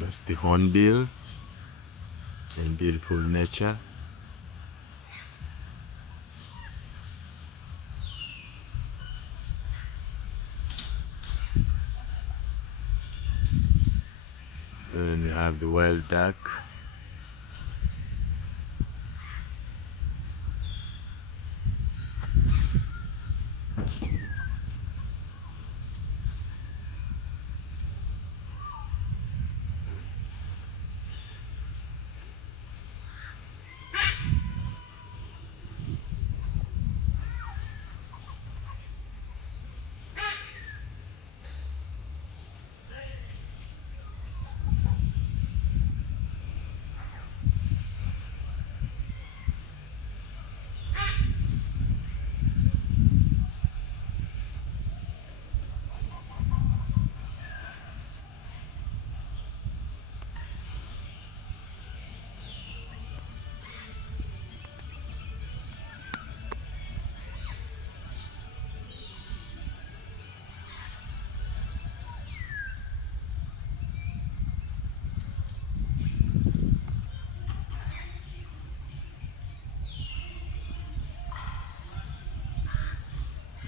That's the hornbill in beautiful nature. Then you have the wild duck.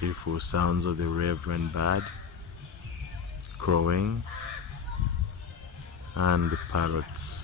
Beautiful sounds of the raven bird crowing and the parrots.